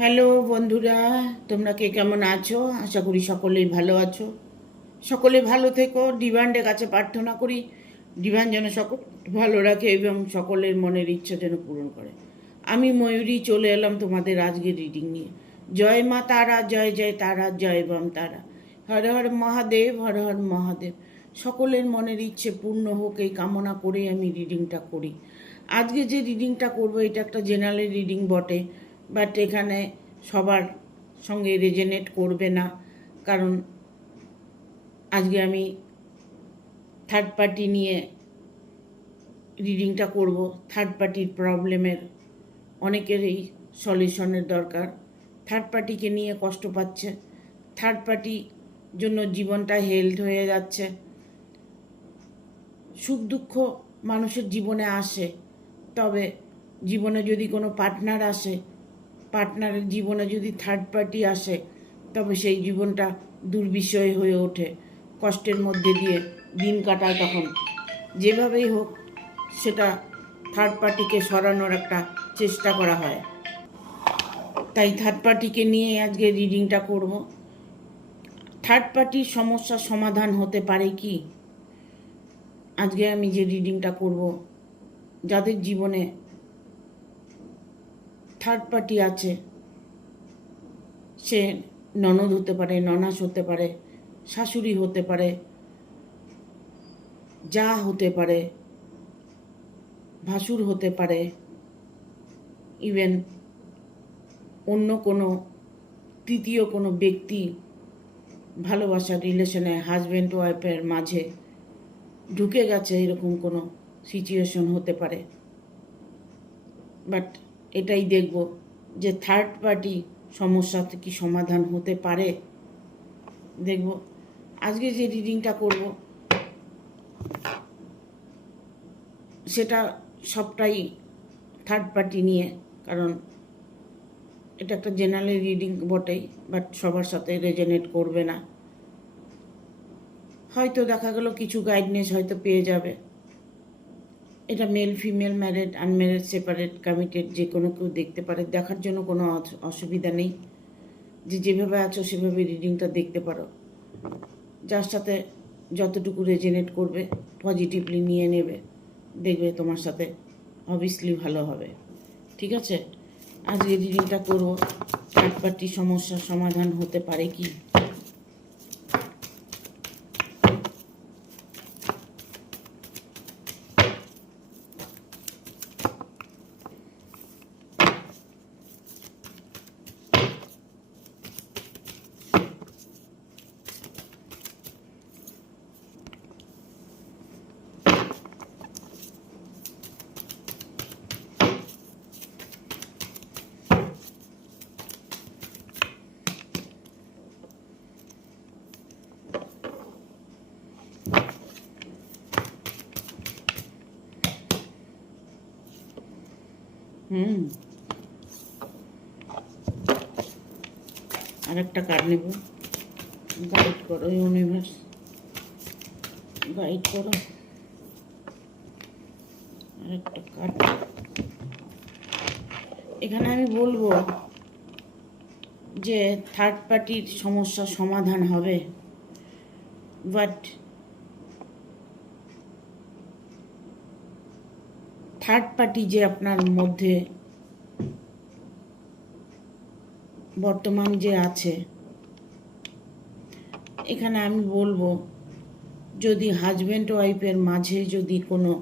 Hello বন্ধুরা, তোমরা কে কেমন আছো? আশা করি সকলেই ভালো আছো। সকলে ভালো থেকো। ডিভানের কাছে প্রার্থনা করি ডিভান যেন সকল ভালো রাখে এবং সকলের মনের ইচ্ছা যেন পূরণ করে। আমি ময়ূরী চলে এলাম তোমাদের আজকের রিডিং নিয়ে। জয় মা তারা, জয় জয় তারা, জয় বাম তারা। হর হর মহাদেব, হর হর মহাদেব। সকলের মনের ইচ্ছে পূর্ণ হোক এই কামনা করে আমি রিডিংটা করি। আজকে যে রিডিংটা করব এটা একটা জেনারেল রিডিং বটে, বাট এখানে সবার সঙ্গে রেজনেট করবে না, কারণ আজকে আমি থার্ড পার্টি নিয়ে রিডিংটা করব। থার্ড পার্টির প্রবলেমের অনেকেরই সলিউশনের দরকার। থার্ড পার্টিকে নিয়ে কষ্ট পাচ্ছে, থার্ড পার্টি জন্য জীবনটা হেল্ড হয়ে যাচ্ছে। সুখ দুঃখ মানুষের জীবনে আসে, তবে জীবনে যদি কোনো পার্টনার আসে, পার্টনারের জীবনে যদি থার্ড পার্টি আসে, তবে সেই জীবনটা দুর্বিষয় হয়ে ওঠে। কষ্টের মধ্যে দিয়ে দিন কাটায়, তখন যেভাবেই হোক সেটা থার্ড পার্টিকে সরানোর একটা চেষ্টা করা হয়। তাই থার্ড পার্টিকে নিয়ে আজকে রিডিংটা করব। থার্ড পার্টির সমস্যার সমাধান হতে পারে কি? আজকে আমি যে রিডিংটা করব, যাদের জীবনে থার্ড পার্টি আছে, সে ননদ হতে পারে, ননাস হতে পারে, শাশুড়ি হতে পারে, যা হতে পারে, ভাসুর হতে পারে, ইভেন অন্য কোনো তৃতীয় কোনো ব্যক্তি ভালোবাসার রিলেশনে হাজব্যান্ড ওয়াইফের মাঝে ঢুকে গেছে, এরকম কোনো সিচুয়েশন হতে পারে। বাট এটাই দেখব যে থার্ড পার্টি সমস্যাতে কি সমাধান হতে পারে। দেখব আজকে যে রিডিংটা করব সেটা সবটাই থার্ড পার্টি নিয়ে, কারণ এটা একটা জেনারেল রিডিং বটেই, বাট সবার সাথে রেজনেট করবে না। হয়তো দেখা গেল কিছু গাইডনেস হয়তো পেয়ে যাবে। এটা male female, married, unmarried, separate, committed, যে কোনো কেউ দেখতে পারে। দেখার জন্য কোনো অসুবিধা নেই, যে যেভাবে আছো সেভাবে রিডিংটা দেখতে পারো। যার সাথে যতটুকু রেজনেট করবে পজিটিভলি নিয়ে নেবে, দেখবে তোমার সাথে অবভিয়াসলি ভালো হবে। ঠিক আছে, আজকে রিডিংটা করবো থার্ড পার্টির সমস্যার সমাধান হতে পারে কি। আরেকটা কার্ড নেব। গাইড করো ইউনিভার্স, গাইড করো। আরেকটা কার্ড এখানে আমি বলবো যে থার্ড পার্টির সমস্যার সমাধান হবে, বাট থার্ড পার্টি যে আপনার মধ্যে বর্তমান যে আছে, এখানে আমি বলবো যদি হাজব্যান্ড ওয়াইফের মাঝে যদি কোনো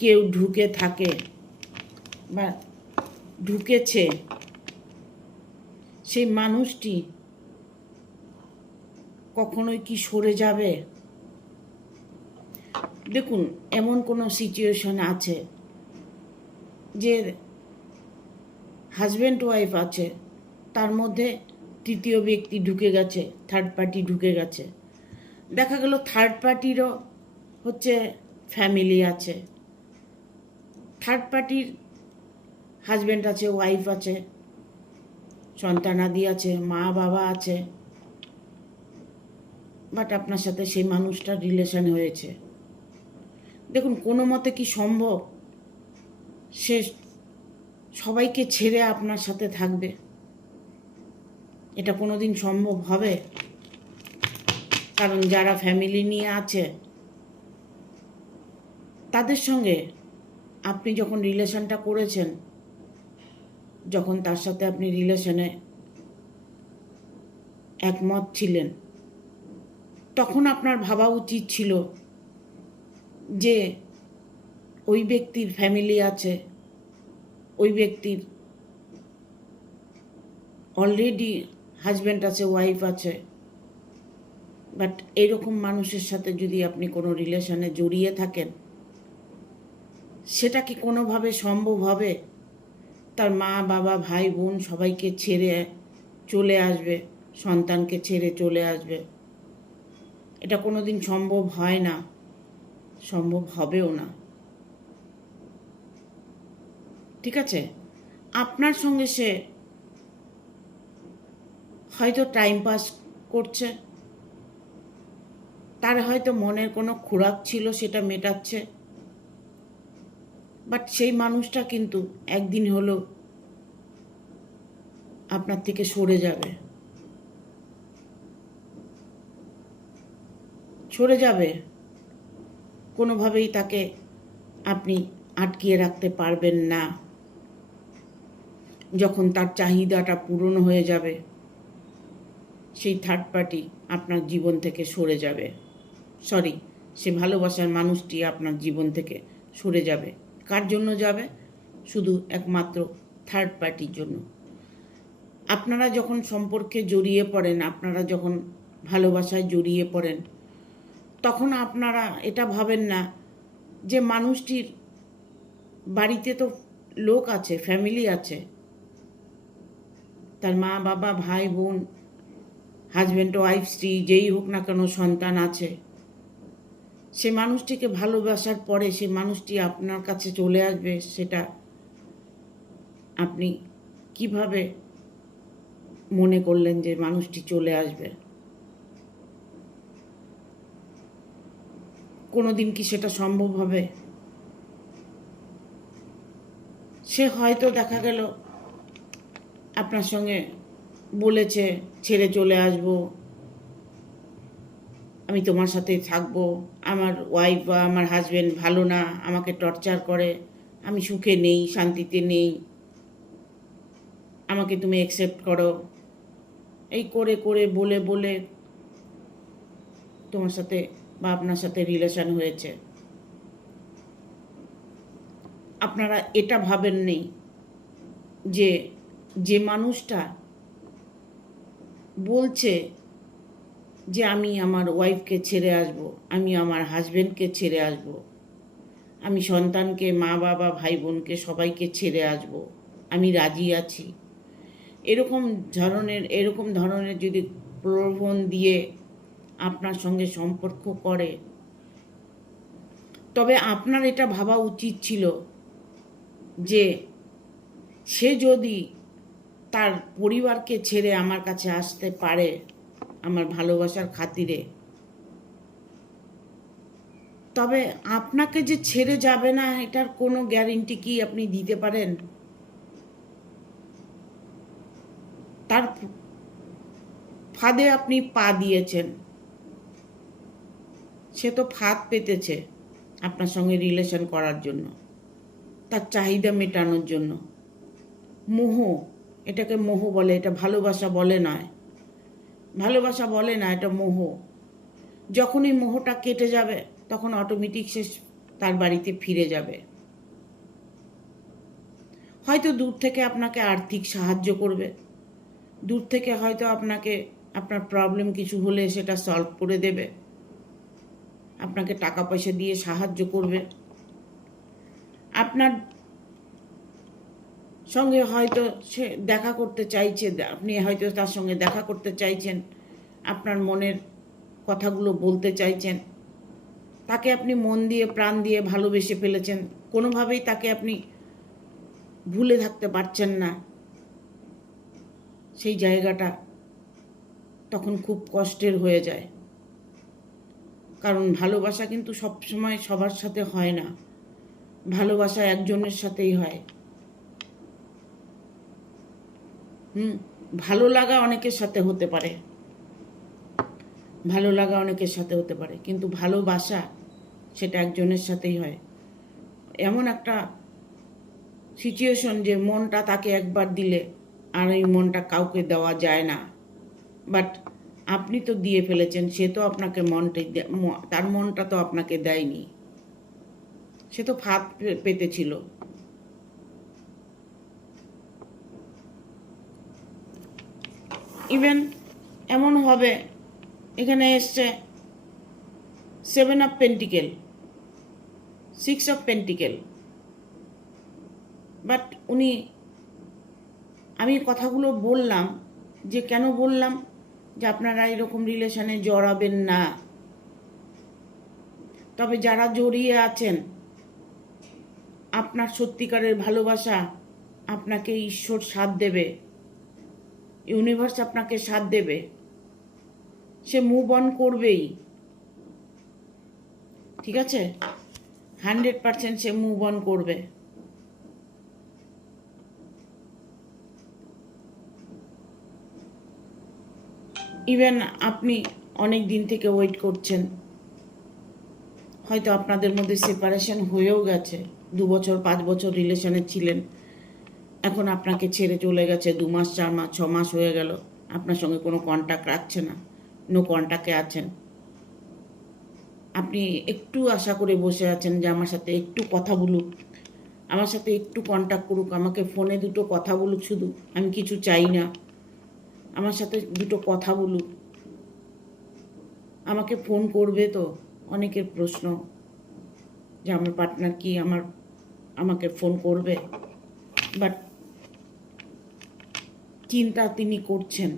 কেউ ঢুকে থাকে বা ঢুকেছে, সেই মানুষটি কখনোই কি সরে যাবে? দেখুন, এমন কোনো সিচুয়েশন আছে যে হাজব্যান্ড ওয়াইফ আছে, তার মধ্যে তৃতীয় ব্যক্তি ঢুকে গেছে, থার্ড পার্টি ঢুকে গেছে। দেখা গেল থার্ড পার্টিরও হচ্ছে ফ্যামিলি আছে, থার্ড পার্টির হাজব্যান্ড আছে, ওয়াইফ আছে, সন্তানাদি আছে, মা বাবা আছে, বাট আপনার সাথে সেই মানুষটার রিলেশন হয়েছে। দেখুন, কোনো মতে কি সম্ভব সে সবাইকে ছেড়ে আপনার সাথে থাকবে? এটা কোনো দিন সম্ভব হবে? কারণ যারা ফ্যামিলি নিয়ে আছে তাদের সঙ্গে আপনি যখন রিলেশনটা করেছেন, যখন তার সাথে আপনি রিলেশনে একমত ছিলেন, তখন আপনার ভাবা উচিত ছিল যে ওই ব্যক্তির ফ্যামিলি আছে, ওই ব্যক্তির অলরেডি হাজব্যান্ড আছে, ওয়াইফ আছে, বাট এরকম মানুষের সাথে যদি আপনি কোনো রিলেশনে জড়িয়ে থাকেন, সেটা কি কোনোভাবে সম্ভব হবে? তার মা বাবা ভাই বোন সবাইকে ছেড়ে চলে আসবে, সন্তানকে ছেড়ে চলে আসবে? এটা কোনো দিন সম্ভব হয় না, সম্ভব হবেও না। ঠিক আছে, আপনার সঙ্গে সে হয়তো টাইম পাস করছে, তার হয়তো মনের কোনো খোরাক ছিল, সেটা মেটাচ্ছে, বাট সেই মানুষটা কিন্তু একদিন হলো আপনার থেকে সরে যাবে, সরে যাবে। কোনোভাবেই তাকে আপনি আটকিয়ে রাখতে পারবেন না। যখন তার চাহিদাটা পূরণ হয়ে যাবে, সেই থার্ড পার্টি আপনার জীবন থেকে সরে যাবে। সে ভালোবাসার মানুষটি আপনার জীবন থেকে সরে যাবে। কার জন্য যাবে? শুধু একমাত্র থার্ড পার্টির জন্য। আপনারা যখন সম্পর্কে জড়িয়ে পড়েন, আপনারা যখন ভালোবাসায় জড়িয়ে পড়েন, তখন আপনারা এটা ভাবেন না যে মানুষটির বাড়িতে তো লোক আছে, ফ্যামিলি আছে, তার মা বাবা ভাই বোন, হাজব্যান্ড ওয়াইফ স্ত্রী যেই হোক না কেন, সন্তান আছে। সে মানুষটিকে ভালোবাসার পরে সে মানুষটি আপনার কাছে চলে আসবে, সেটা আপনি কিভাবে মনে করলেন যে মানুষটি চলে আসবে? কোনোদিন কি সেটা সম্ভব হবে? সে হয়তো দেখা গেল আপনার সঙ্গে বলেছে ছেড়ে চলে আসব, আমি তোমার সাথে থাকবো, আমার ওয়াইফ বা আমার হাজব্যান্ড ভালো না, আমাকে টর্চার করে, আমি সুখে নেই, শান্তিতে নেই, আমাকে তুমি অ্যাকসেপ্ট করো। এই করে করে বলে বলে তোমার সাথে বা আপনার সাথে রিলেশন হয়েছে। আপনারা এটা ভাবেন নেই যে যে মানুষটা বলছে যে আমি আমার ওয়াইফকে ছেড়ে আসব, আমি আমার হাজব্যান্ডকে ছেড়ে আসব, আমি সন্তানকে, মা বাবা ভাই বোনকে সবাইকে ছেড়ে আসব, আমি রাজি আছি, এরকম ধরনের যদি প্রলোভন দিয়ে আপনার সঙ্গে সম্পর্ক করে, তবে আপনার এটা ভাবা উচিত ছিল যে সে যদি তার পরিবারকে ছেড়ে আমার কাছে আসতে পারে আমার ভালোবাসার খাতিরে, তবে আপনাকে যে ছেড়ে যাবে না এটার কোনো গ্যারেন্টি কি আপনি দিতে পারেন? তার ফাঁদে আপনি পা দিয়েছেন, সে তো ফাঁদ পেতেছে আপনার সঙ্গে রিলেশন করার জন্য, তার চাহিদা মেটানোর জন্য। মোহ, এটাকে মোহ বলে, এটা ভালোবাসা বলে নয়, ভালোবাসা বলে না, এটা মোহ। যখনই মোহটা কেটে যাবে তখন অটোমেটিক সে তার বাড়িতে ফিরে যাবে। হয়তো দূর থেকে আপনাকে আর্থিক সাহায্য করবে, দূর থেকে হয়তো আপনাকে আপনার প্রবলেম কিছু হলে সেটা সলভ করে দেবে, আপনাকে টাকা পয়সা দিয়ে সাহায্য করবে, আপনার সঙ্গে হয়তো সে দেখা করতে চাইছে, আপনি হয়তো তার সঙ্গে দেখা করতে চাইছেন, আপনার মনের কথাগুলো বলতে চাইছেন, তাকে আপনি মন দিয়ে প্রাণ দিয়ে ভালোবেসে ফেলেছেন, কোনোভাবেই তাকে আপনি ভুলে থাকতে পারছেন না। সেই জায়গাটা তখন খুব কষ্টের হয়ে যায়, কারণ ভালোবাসা কিন্তু সবসময় সবার সাথে হয় না, ভালোবাসা একজনের সাথেই হয়। হুম, ভালো লাগা অনেকের সাথে হতে পারে, ভালো লাগা অনেকের সাথে হতে পারে, কিন্তু ভালোবাসা সেটা একজনের সাথেই হয়। এমন একটা সিচুয়েশন যে মনটা তাকে একবার দিলে আর এই মনটা কাউকে দেওয়া যায় না। বাট আপনি তো দিয়ে ফেলেছেন, সে তো আপনাকে তার মনটা তো আপনাকে দেয়নি, সে তো ফাঁদ পেতেছিল। ইভেন এমন হবে, এখানে এসছে 7 of pentacle, 6 of pentacle, but উনি, আমি কথাগুলো বললাম যে কেন বললাম যে আপনারা এরকম রিলেশনে জড়াবেন না। তবে যারা জড়িয়ে আছেন, আপনার সত্যিকারের ভালোবাসা আপনাকে ঈশ্বর সাথ দেবে, ইউনিভার্স আপনাকে সাথ দেবে, সে মুভ অন করবেই। ঠিক আছে, 100% সে মুভ অন করবে। ইভেন আপনি অনেক দিন থেকে ওয়েট করছেন, হয়তো আপনাদের মধ্যে সেপারেশন হয়েও গেছে, 2 বছর 5 বছর রিলেশনে ছিলেন, এখন আপনাকে ছেড়ে চলে গেছে, 2 মাস 4 মাস 6 মাস হয়ে গেল, আপনার সঙ্গে কোনো কন্ট্যাক্ট রাখছে না, নো কন্ট্যাক্টে আছেন। আপনি একটু আশা করে বসে আছেন যে আমার সাথে একটু কথা বলুক, আমার সাথে একটু কন্ট্যাক্ট করুক, আমাকে ফোনে দুটো কথা বলুক, শুধু আমি কিছু চাই না, আমার সাথে দুটো কথা বলুক, আমাকে ফোন করবে তো। অনেকের প্রশ্ন যে আমার পার্টনার কি আমাকে ফোন করবে, বাট চিন্তা তিনি করছেন।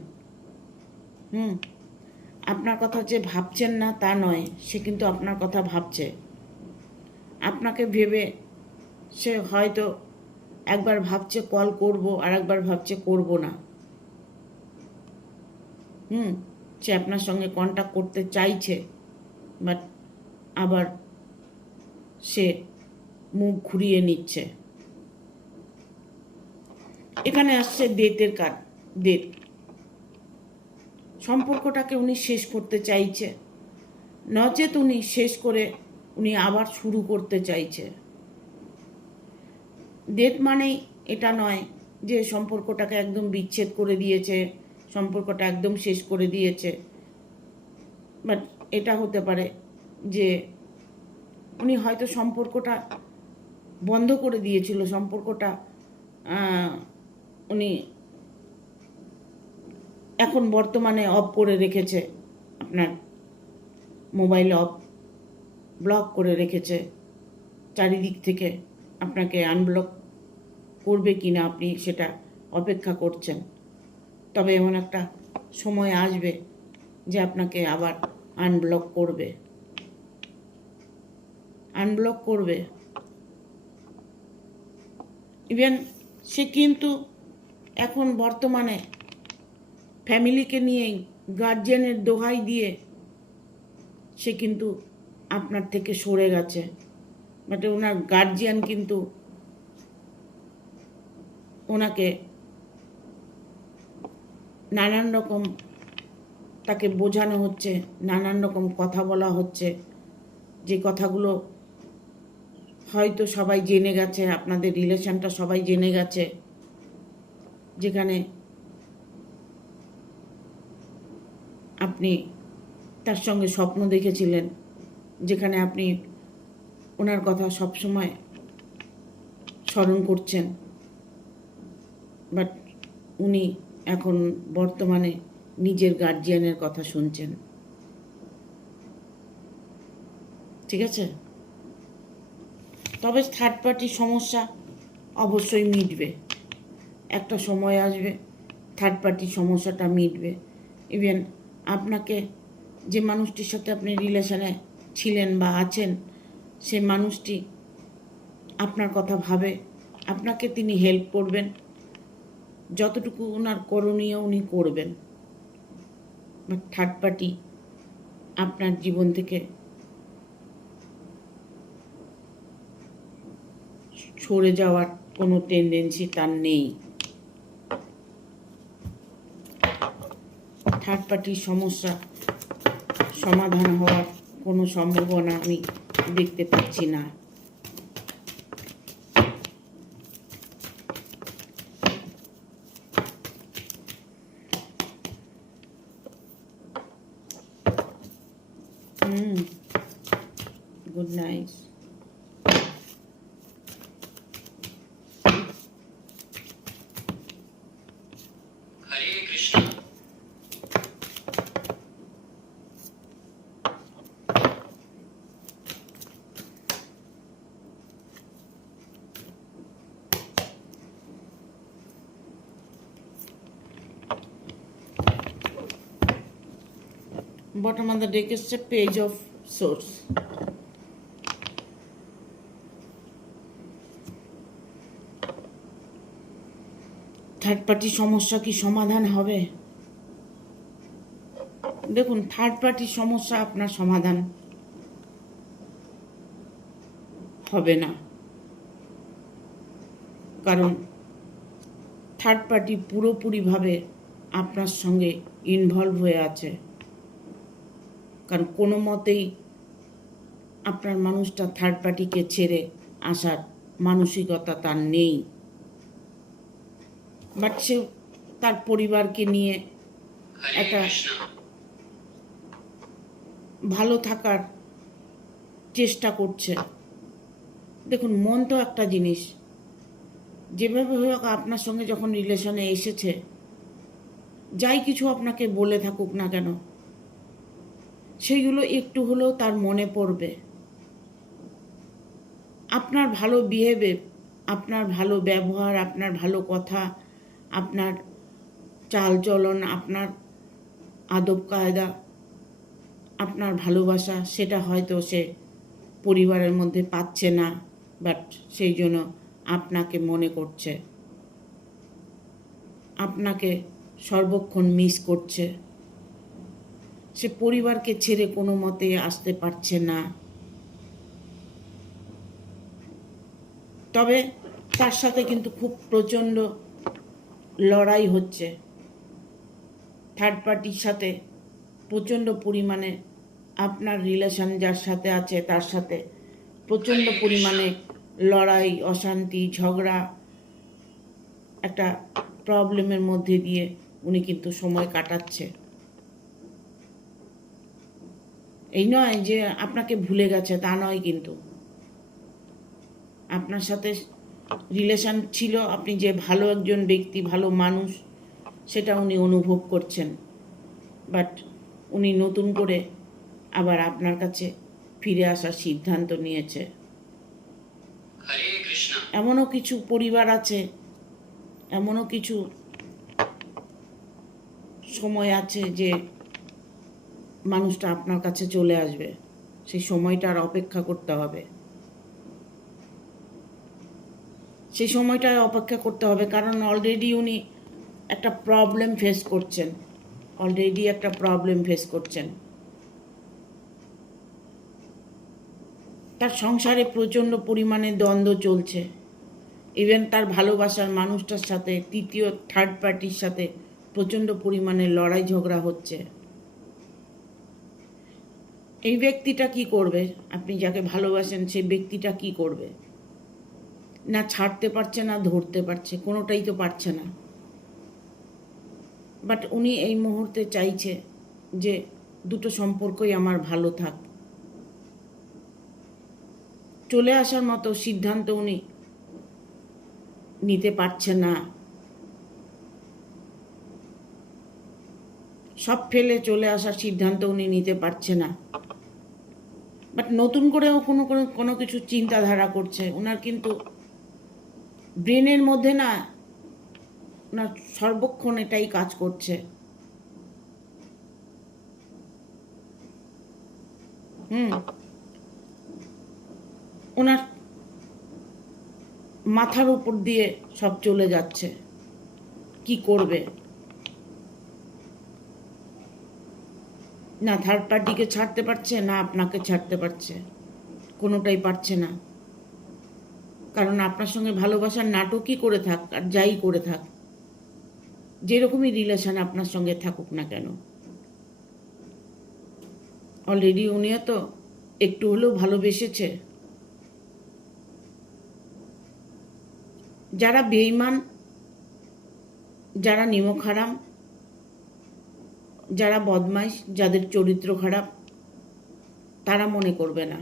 আপনার কথা যে ভাবছেন না তা নয়, সে কিন্তু আপনার কথা ভাবছে। আপনাকে ভেবে সে হয়তো একবার ভাবছে কল করব, আর একবার ভাবছে করব না। সে আপনার সঙ্গে কন্ট্যাক্ট করতে চাইছে, বাট আবার সে মুখ ঘুরিয়ে নিচ্ছে। এখানে আসছে ডেটের কার্ড, ডেট। সম্পর্কটাকে উনি শেষ করতে চাইছে, নচেত উনি শেষ করে উনি আবার শুরু করতে চাইছে। ডেট মানেই এটা নয় যে সম্পর্কটাকে একদম বিচ্ছেদ করে দিয়েছে, সম্পর্কটা একদম শেষ করে দিয়েছে, বাট এটা হতে পারে যে উনি হয়তো সম্পর্কটা বন্ধ করে দিয়েছিল, সম্পর্কটা উনি এখন বর্তমানে অফ করে রেখেছে, আপনার মোবাইল অফ, ব্লক করে রেখেছে চারিদিক থেকে। আপনাকে আনব্লক করবে কি না আপনি সেটা অপেক্ষা করছেন। তবে এমন একটা সময় আসবে যে আপনাকে আবার আনব্লক করবে, আনব্লক করবে। ইভেন সে কিন্তু এখন বর্তমানে ফ্যামিলিকে নিয়ে, গার্জিয়ানের দোহাই দিয়ে সে কিন্তু আপনার থেকে সরে গেছে। বাট ওনার গার্জিয়ান কিন্তু ওনাকে নানান রকম, তাকে বোঝানো হচ্ছে, নানান রকম কথা বলা হচ্ছে, যে কথাগুলো হয়তো সবাই জেনে গেছে, আপনাদের রিলেশনটা সবাই জেনে গেছে, যেখানে আপনি তার সঙ্গে স্বপ্ন দেখেছিলেন, যেখানে আপনি ওনার কথা সবসময় স্মরণ করছেন, বাট উনি এখন বর্তমানে নিজের গার্জিয়ানের কথা শুনছেন। ঠিক আছে, তবে থার্ড পার্টির সমস্যা অবশ্যই মিটবে, একটা সময় আসবে থার্ড পার্টির সমস্যাটা মিটবে। ইভেন আপনাকে, যে মানুষটির সাথে আপনি রিলেশনে ছিলেন বা আছেন, সে মানুষটি আপনার কথা ভাবে, আপনাকে তিনি হেল্প করবেন, যতটুকু ওনার করণীয় উনি করবেন। বাট থার্ড পার্টি আপনার জীবন থেকে সরে যাওয়ার কোনো টেন্ডেন্সি তার নেই। থার্ড পার্টির সমস্যা সমাধান হওয়ার কোনো সম্ভাবনা আমি দেখতে পাচ্ছি না। Good night. Bottom of the deck is a page of swords. Third party সমস্যা কি সমাধান হবে? দেখুন, থার্ড পার্টির সমস্যা আপনার সমাধান হবে না, কারণ থার্ড পার্টি পুরোপুরিভাবে আপনার সঙ্গে ইনভলভ হয়ে আছে। কারণ কোনো মতেই আপনার মানুষটা থার্ড পার্টিকে ছেড়ে আসার মানসিকতা তার নেই। বাট সে তার পরিবারকে নিয়ে একটা ভালো থাকার চেষ্টা করছে। দেখুন, মন তো একটা জিনিস, যেভাবে হোক আপনার সঙ্গে যখন রিলেশনে এসেছে, যাই কিছু আপনাকে বলে থাকুক না কেন, সেইগুলো একটু হলেও তার মনে পড়বে। আপনার ভালো বিহেভিয়ার, আপনার ভালো ব্যবহার, আপনার ভালো কথা, আপনার চালচলন, আপনার আদব কায়দা, আপনার ভালোবাসা, সেটা হয়তো সে পরিবারের মধ্যে পাচ্ছে না, বাট সেই জন্য আপনাকে মনে করছে, আপনাকে সর্বক্ষণ মিস করছে। সে পরিবারকে ছেড়ে কোনো মতে আসতে পারছে না। তবে তার সাথে কিন্তু খুব প্রচণ্ড লড়াই হচ্ছে। থার্ড পার্টির সাথে প্রচণ্ড পরিমাণে আপনার রিলেশন যার সাথে আছে তার সাথে প্রচণ্ড পরিমাণে লড়াই, অশান্তি, ঝগড়া, একটা প্রবলেমের মধ্যে দিয়ে উনি কিন্তু সময় কাটাচ্ছে। এই নয় যে আপনাকে ভুলে গেছে, তা নয়, কিন্তু আপনার সাথে রিলেশন ছিল, আপনি যে ভালো একজন ব্যক্তি, ভালো মানুষ, সেটা উনি অনুভব করছেন। বাট উনি নতুন করে আবার আপনার কাছে ফিরে আসার সিদ্ধান্ত নিয়েছে। এমনও কিছু পরিবার আছে, এমনও কিছু সময় আছে যে মানুষটা আপনার কাছে চলে আসবে। সেই সময়টা আর অপেক্ষা করতে হবে, সেই সময়টা অপেক্ষা করতে হবে, কারণ অলরেডি উনি একটা প্রবলেম ফেস করছেন। তার সংসারে প্রচণ্ড পরিমাণে দ্বন্দ্ব চলছে। ইভেন তার ভালোবাসার মানুষটার সাথে থার্ড পার্টির সাথে প্রচণ্ড পরিমাণে লড়াই ঝগড়া হচ্ছে। এই ব্যক্তিটা কি করবে? আপনি যাকে ভালোবাসেন সেই ব্যক্তিটা কি করবে? না ছাড়তে পারছে, না ধরতে পারছে, কোনোটাই তো পারছে না। বাট উনি এই মুহূর্তে চাইছে যে দুটো সম্পর্কই আমার ভালো থাক। চলে আসার মতো সিদ্ধান্ত উনি নিতে পারছে না। সব ফেলে চলে আসার সিদ্ধান্ত উনি নিতে পারছে না। বাট নতুন করেও কোনো কিছু চিন্তাধারা করছে। ওনার কিন্তু ব্রেনের মধ্যে না, ওনার সর্বক্ষণ এটাই কাজ করছে। ওনার মাথার উপর দিয়ে সব চলে যাচ্ছে, কি করবে? না থার্ড পার্টিকে ছাড়তে পারছে, না আপনাকে ছাড়তে পারছে, কোনোটাই পারছে না। কারণ আপনার সঙ্গে ভালোবাসার নাটকই করে থাক আর যাই করে থাক, যেরকমই রিলেশন আপনার সঙ্গে থাকুক না কেন, অলরেডি উনিও তো একটু হলেও ভালোবেসেছে। যারা বেঈমান, যারা নিমকহারাম, যারা বদমাইশ, যাদের চরিত্র খারাপ, তারা মনে করবে না,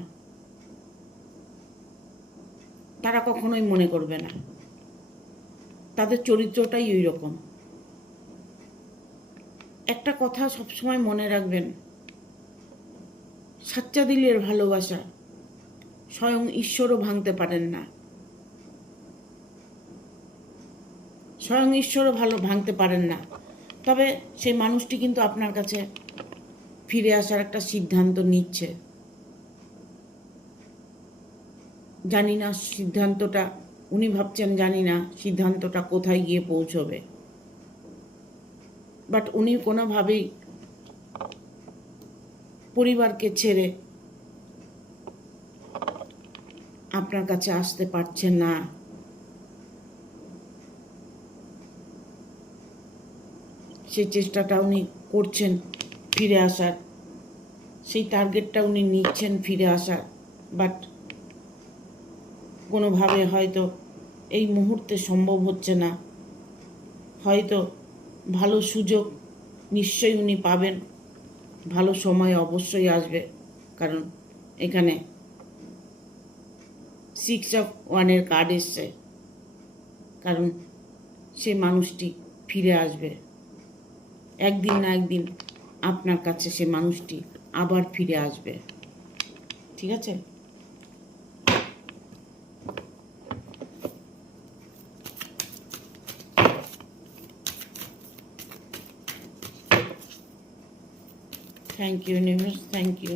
তারা কখনোই মনে করবে না। তাদের চরিত্রটাই ওই রকম। একটা কথা সবসময় মনে রাখবেন, সাচ্চা দিলের ভালোবাসা স্বয়ং ঈশ্বরও ভাঙতে পারেন না, স্বয়ং ঈশ্বরও ভাঙতে পারেন না। তবে সেই মানুষটি কিন্তু আপনার কাছে ফিরে আসার একটা সিদ্ধান্ত নিচ্ছে। জানি না সিদ্ধান্তটা, উনি ভাবছেন জানি না সিদ্ধান্তটা কোথায় গিয়ে পৌঁছবে, বাট উনি কোনোভাবেই পরিবারকে ছেড়ে আপনার কাছে আসতে পারছেন না। সেই চেষ্টাটা উনি করছেন ফিরে আসার, সেই টার্গেটটা উনি নিচ্ছেন ফিরে আসার, বাট কোনোভাবে হয়তো এই মুহূর্তে সম্ভব হচ্ছে না। হয়তো ভালো সুযোগ নিশ্চয়ই উনি পাবেন, ভালো সময় অবশ্যই আসবে, কারণ এখানে 6 of Wands কার্ড এসছে, কারণ সে মানুষটি ফিরে আসবে একদিন না একদিন। আপনার কাছে সে মানুষটি আবার ফিরে আসবে, ঠিক আছে? Thank you universe, thank you.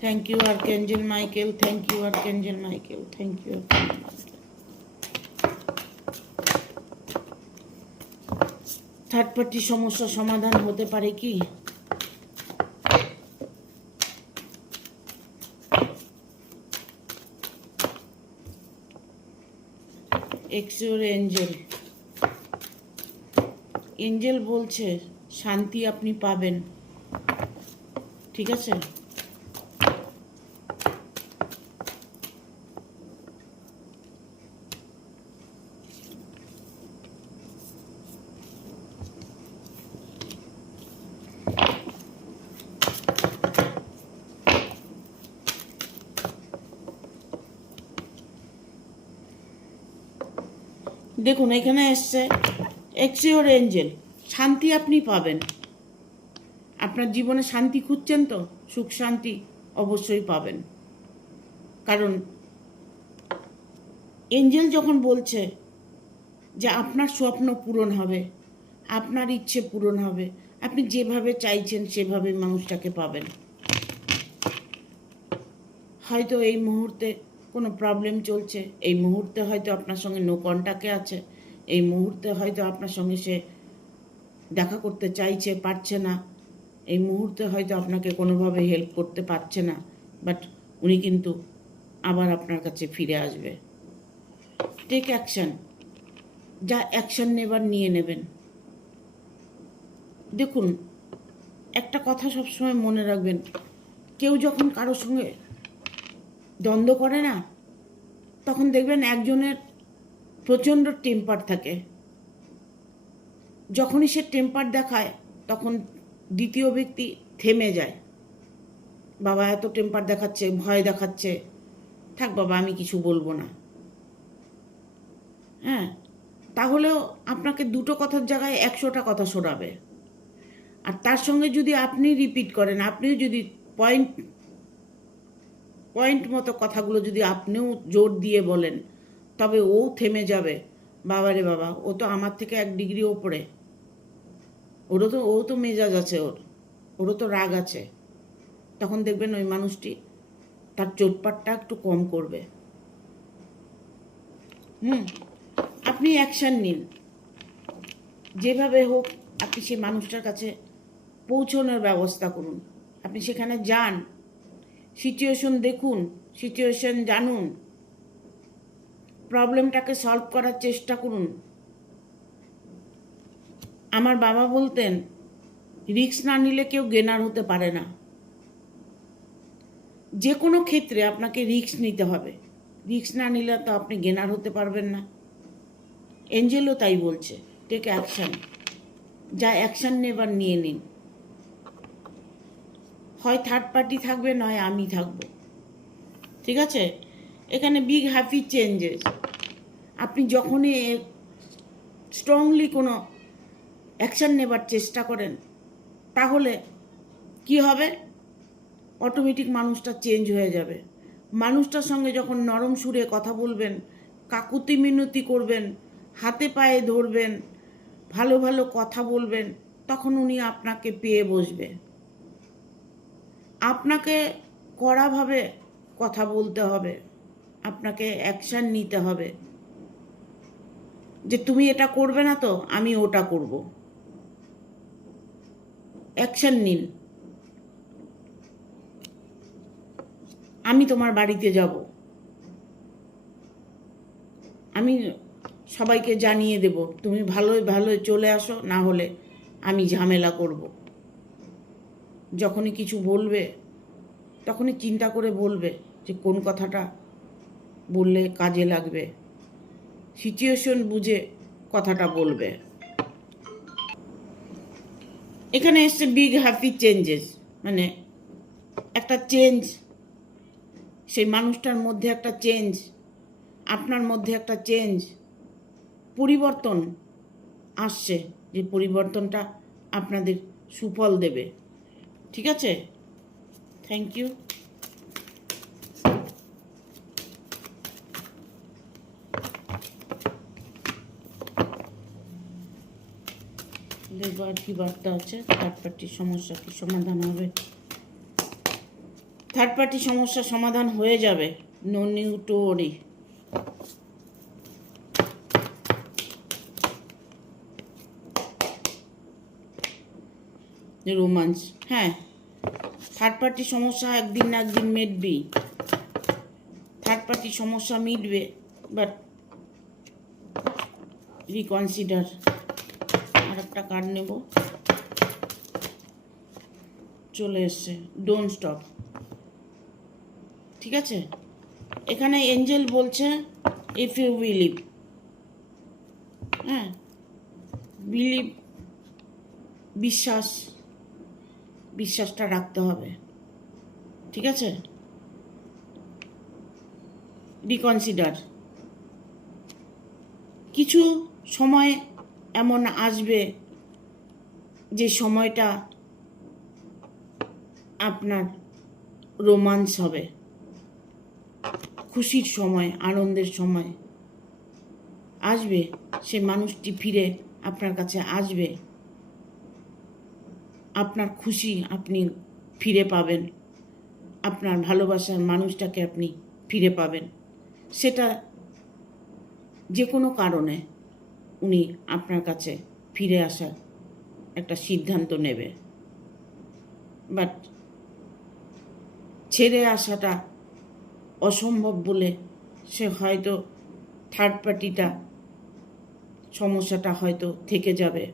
Thank you archangel Michael, thank you archangel Michael, thank you archangel Michael. Third party সমস্যা সমাধান হতে পারে কি? এক্সিওর এঞ্জেল, এঞ্জেল বলছে শান্তি আপনি পাবেন, ঠিক আছে? দেখুন এখানে এসছে এক্সিওর এঞ্জেল, শান্তি আপনি পাবেন। আপনার জীবনে শান্তি খুঁজছেন তো, সুখ শান্তি অবশ্যই পাবেন। কারণ এঞ্জেল যখন বলছে যে আপনার স্বপ্ন পূরণ হবে, আপনার ইচ্ছে পূরণ হবে, আপনি যেভাবে চাইছেন সেভাবে মানুষটাকে পাবেন। হয়তো এই মুহূর্তে কোনো প্রবলেম চলছে, এই মুহূর্তে হয়তো আপনার সঙ্গে নো কন্ট্যাক্টে আছে, এই মুহূর্তে হয়তো আপনার সঙ্গে সে দেখা করতে চাইছে, পারছে না, এই মুহূর্তে হয়তো আপনাকে কোনোভাবে হেল্প করতে পারছে না, বাট উনি কিন্তু আবার আপনার কাছে ফিরে আসবে। টেক অ্যাকশন, যা অ্যাকশন নেবার নিয়ে নেবেন। দেখুন একটা কথা সবসময় মনে রাখবেন, কেউ যখন কারোর সঙ্গে দ্বন্দ্ব করে না, তখন দেখবেন একজনের প্রচণ্ড টেম্পার থাকে। যখনই সে টেম্পার দেখায় তখন দ্বিতীয় ব্যক্তি থেমে যায়, বাবা এত টেম্পার দেখাচ্ছে, ভয় দেখাচ্ছে, থাক বাবা আমি কিছু বলবো না। হ্যাঁ, তাহলেও আপনাকে দুটো কথার জায়গায় 100টা কথা শোনাবে। আর তার সঙ্গে যদি আপনি রিপিট করেন, আপনিও যদি পয়েন্ট মতো কথাগুলো যদি আপনিও জোর দিয়ে বলেন, তবে ও থেমে যাবে, বাবারে বাবা ও তো আমার থেকে 1 ডিগ্রি ওপরে, ও তো মেজাজ আছে, ওরও তো রাগ আছে। তখন দেখবেন ওই মানুষটি তার চোটপাটটা একটু কম করবে। আপনি অ্যাকশান নিন, যেভাবে হোক আপনি সেই মানুষটার কাছে পৌঁছানোর ব্যবস্থা করুন। আপনি সেখানে যান, সিচুয়েশন দেখুন, সিচুয়েশন জানুন, প্রবলেমটাকে সলভ করার চেষ্টা করুন। আমার বাবা বলতেন, রিস্ক না নিলে কেউ গেনার হতে পারে না। যে কোনো ক্ষেত্রে আপনাকে রিস্ক নিতে হবে, রিস্ক না নিলে তো আপনি গেনার হতে পারবেন না। এঞ্জেলও তাই বলছে, টেক অ্যাকশান, যা অ্যাকশান নেবার নিয়ে নিন। হয় থার্ড পার্টি থাকবে, নয় আমি থাকব, ঠিক আছে? এখানে বিগ হ্যাপি চেঞ্জেস। আপনি যখনই স্ট্রংলি কোনো অ্যাকশান নেবার চেষ্টা করেন, তাহলে কি হবে? অটোমেটিক মানুষটা চেঞ্জ হয়ে যাবে। মানুষটার সঙ্গে যখন নরম সুরে কথা বলবেন, কাকুতি মিনতি করবেন, হাতে পায়ে ধরবেন, ভালো ভালো কথা বলবেন, তখন উনি আপনাকে পেয়ে বসবে। আপনাকে কড়াভাবে কথা বলতে হবে, আপনাকে অ্যাকশান নিতে হবে, যে তুমি এটা করবে না তো আমি ওটা করব। অ্যাকশান নিন। আমি তোমার বাড়িতে যাব, আমি সবাইকে জানিয়ে দেব, তুমি ভালোই ভালোই চলে আসো, না হলে আমি ঝামেলা করব। যখনই কিছু বলবে তখনই চিন্তা করে বলবে যে কোন কথাটা বললে কাজে লাগবে, সিচুয়েশন বুঝে কথাটা বলবে। এখানে এসছে বিগ হ্যাপি চেঞ্জেস, মানে একটা চেঞ্জ, সেই মানুষটার মধ্যে একটা চেঞ্জ, আপনার মধ্যে একটা চেঞ্জ, পরিবর্তন আসছে, যে পরিবর্তনটা আপনাদের সুফল দেবে। ঠিক আছে, থ্যাংক ইউ। দেখবো আর কি বার্তা আছে। থার্ড পার্টির সমস্যা কি সমাধান হবে? থার্ড পার্টি সমস্যা সমাধান হয়ে যাবে, no need to worry. Romance, হ্যাঁ, থার্ড পার্টির সমস্যা একদিন না একদিন মিটবেই। থার্ড পার্টির সমস্যা মিটবে, বাট রিকনসিডার। আর একটা কার্ড নেব, চলে এসছে ডোন্ট স্টপ। ঠিক আছে, এখানে এঞ্জেল বলছে ইফ ইউ বিলিভ, হ্যাঁ, বিলিভ, বিশ্বাসটা রাখতে হবে। ঠিক আছে, রিকনসিডার। কিছু সময় এমন আসবে যে সময়টা আপনার রোমান্স হবে, খুশির সময়, আনন্দের সময় আসবে। সে মানুষটি ফিরে আপনার কাছে আসবে, আপনার খুশি আপনি ফিরে পাবেন, আপনার ভালোবাসার মানুষটাকে আপনি ফিরে পাবেন। সেটা যে কোনো কারণে উনি আপনার কাছে ফিরে আসার একটা সিদ্ধান্ত নেবে, বাট ছেড়ে আসাটা অসম্ভব বলে সে হয়তো থার্ড পার্টিটা সমস্যাটা হয়তো থেকে যাবে,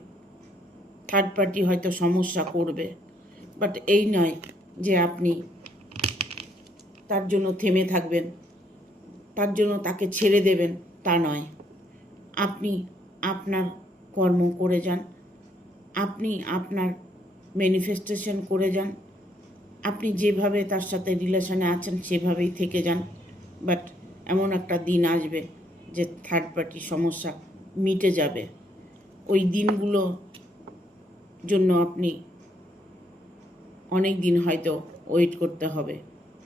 থার্ড পার্টি হয়তো সমস্যা করবে, বাট এই নয় যে আপনি তার জন্য থেমে থাকবেন, তার জন্য তাকে ছেড়ে দেবেন, তা নয়। আপনি আপনার কর্ম করে যান, আপনি আপনার ম্যানিফেস্টেশন করে যান, আপনি যেভাবে তার সাথে রিলেশনে আছেন সেভাবেই থেকে যান। বাট এমন একটা দিন আসবে যে থার্ড পার্টির সমস্যা মিটে যাবে। ওই দিনগুলো জন্য আপনি অনেক দিন হয়তো ওয়েট করতে হবে,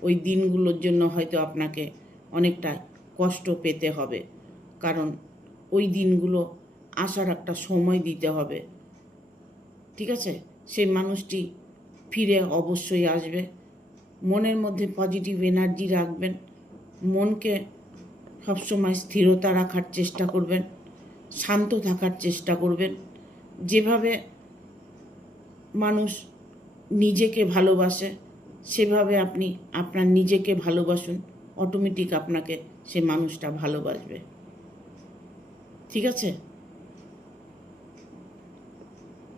ওই দিনগুলোর জন্য হয়তো আপনাকে অনেকটা কষ্ট পেতে হবে, কারণ ওই দিনগুলো আসার একটা সময় দিতে হবে। ঠিক আছে, সেই মানুষটি ফিরে অবশ্যই আসবে। মনের মধ্যে পজিটিভ এনার্জি রাখবেন, মনকে সবসময় স্থিরতা রাখার চেষ্টা করবেন, শান্ত থাকার চেষ্টা করবেন। যেভাবে মানুষ নিজেকে ভালোবাসে সেভাবে আপনি আপনার নিজেকে ভালোবাসুন, অটোমেটিক আপনাকে সে মানুষটা ভালোবাসবে। ঠিক আছে,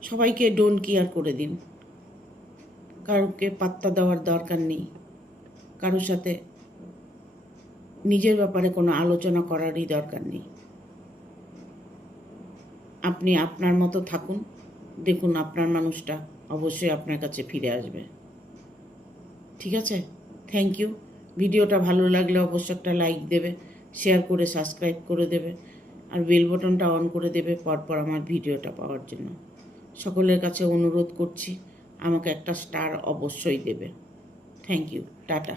সবাইকে ডোন্ট কেয়ার করে দিন, কারোকে পাত্তা দেওয়ার দরকার নেই, কারোর সাথে নিজের ব্যাপারে কোনো আলোচনা করারই দরকার নেই। আপনি আপনার মতো থাকুন, দেখুন আপনার মানুষটা অবশ্যই আপনার কাছে ফিরে আসবে। ঠিক আছে? Thank you. ভিডিওটা ভালো লাগলে অবশ্যই একটা লাইক দেবে, শেয়ার করে সাবস্ক্রাইব করে দেবে, আর বেল বটনটা অন করে দেবে পরপর আমার ভিডিওটা পাওয়ার জন্য। সকলের কাছে অনুরোধ করছি, আমাকে একটা স্টার অবশ্যই দেবে। Thank you. টাটা।